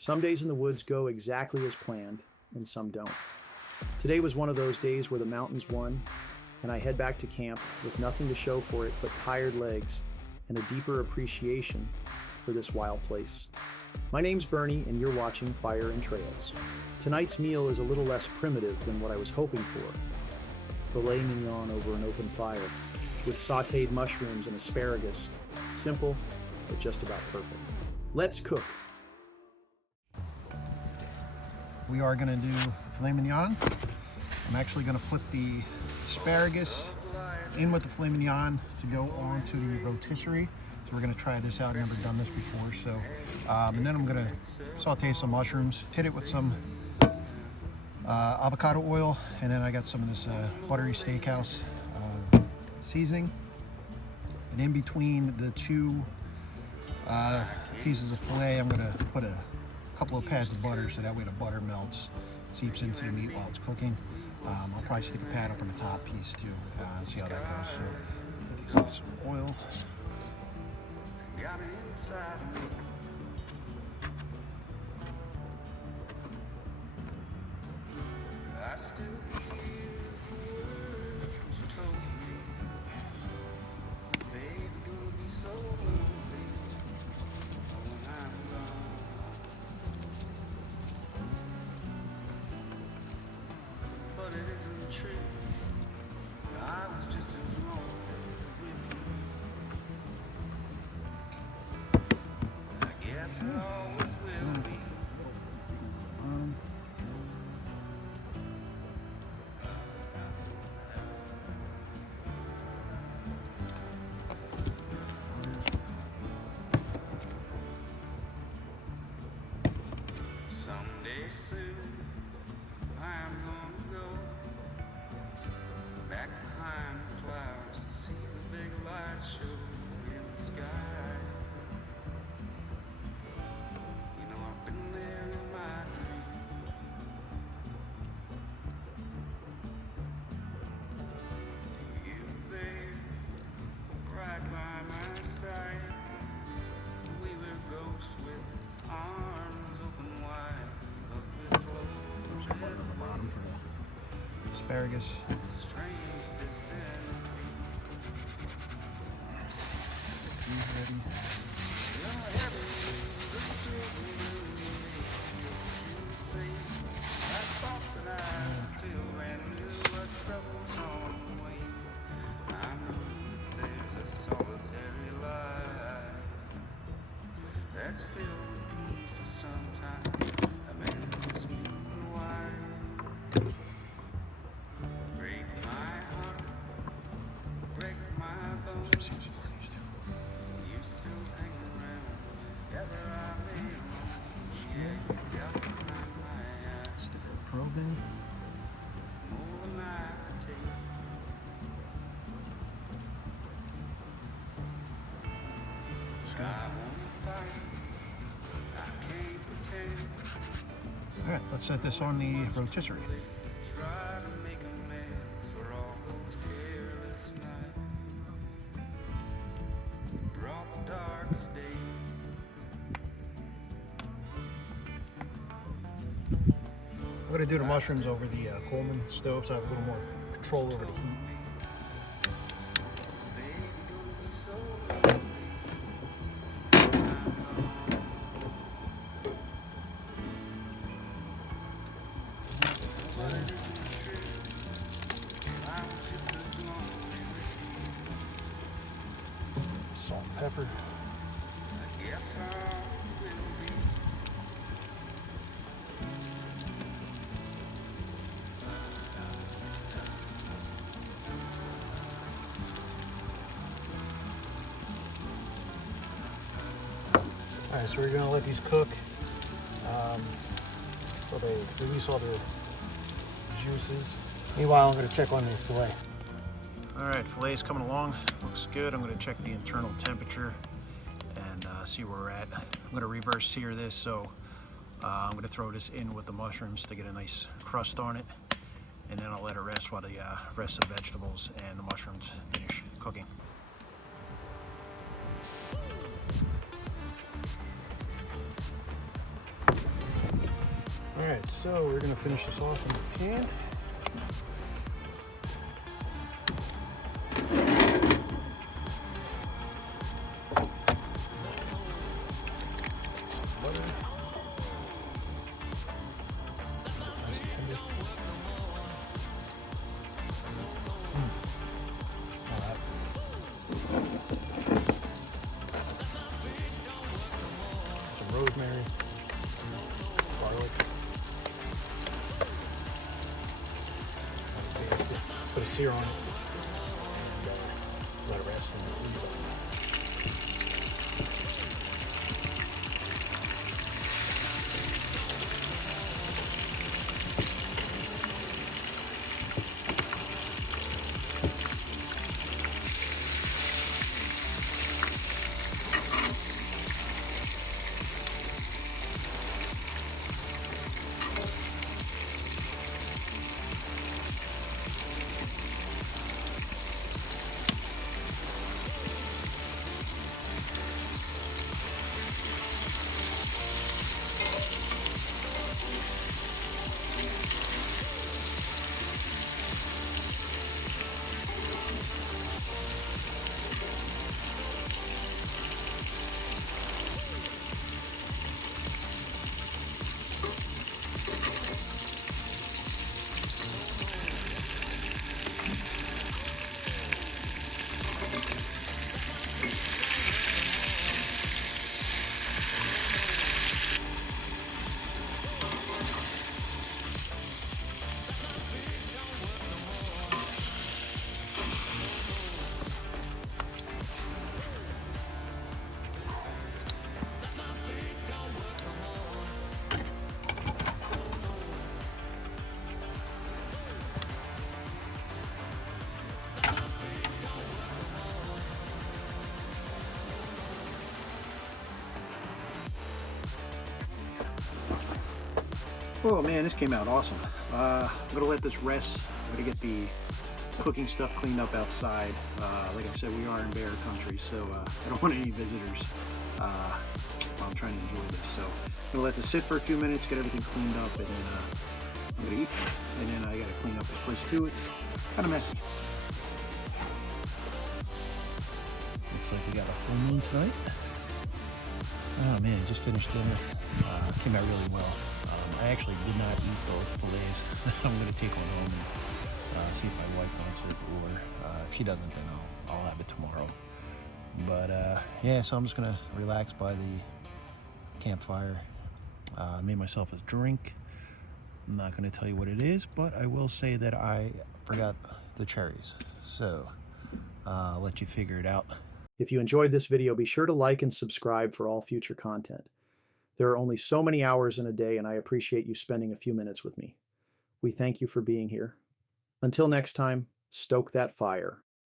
Some days in the woods go exactly as planned, and some don't. Today was one of those days where the mountains won, and I head back to camp with nothing to show for it but tired legs and a deeper appreciation for this wild place. My name's Bernie, and you're watching Fire and Trails. Tonight's meal is a little less primitive than what I was hoping for. Filet Mignon over an open fire, with sautéed mushrooms and asparagus. Simple, but just about perfect. Let's cook. We are going to do filet mignon. I'm actually going to put the asparagus in with the filet mignon to go onto the rotisserie. So we're going to try this out. I've never done this before. So, and then I'm going to saute some mushrooms, hit it with some avocado oil, and then I got some of this buttery steakhouse seasoning. And in between the two pieces of filet, I'm going to put a couple of pads of butter so that way the butter melts, seeps into the meat while it's cooking. I'll probably stick a pad up on the top piece too and see how that goes. So put some oil. Asparagus. All right, let's set this on the rotisserie. I'm going to do the mushrooms over the Coleman stove so I have a little more control over the heat. Salt and pepper. Alright, so we're going to let these cook so they release all the juices. Meanwhile, I'm going to check on the filet. Alright, filet is coming along. Looks good. I'm going to check the internal temperature and see where we're at. I'm going to reverse sear this, so I'm going to throw this in with the mushrooms to get a nice crust on it. And then I'll let it rest while the rest of the vegetables and the mushrooms finish cooking. Alright, so we're going to finish this off in the pan. Some butter. Nice and tender. All right. Some rosemary. Garlic. Put a sear on it and let it rest and leave it. Oh man, this came out awesome. I'm gonna let this rest. I'm gonna get the cooking stuff cleaned up outside. Like I said, we are in bear country, so I don't want any visitors while I'm trying to enjoy this. So I'm gonna let this sit for a few minutes, get everything cleaned up, and then I'm gonna eat. And then I gotta clean up this place too. It's kind of messy. Looks like we got a full moon tonight. Oh man, just finished dinner. Came out really well. I actually did not eat those fillets. I'm going to take one home and see if my wife wants it, or if she doesn't, then I'll have it tomorrow. But yeah, so I'm just going to relax by the campfire. Made myself a drink. I'm not going to tell you what it is, but I will say that I forgot the cherries. So I'll let you figure it out. If you enjoyed this video, be sure to like and subscribe for all future content. There are only so many hours in a day, and I appreciate you spending a few minutes with me. We thank you for being here. Until next time, stoke that fire.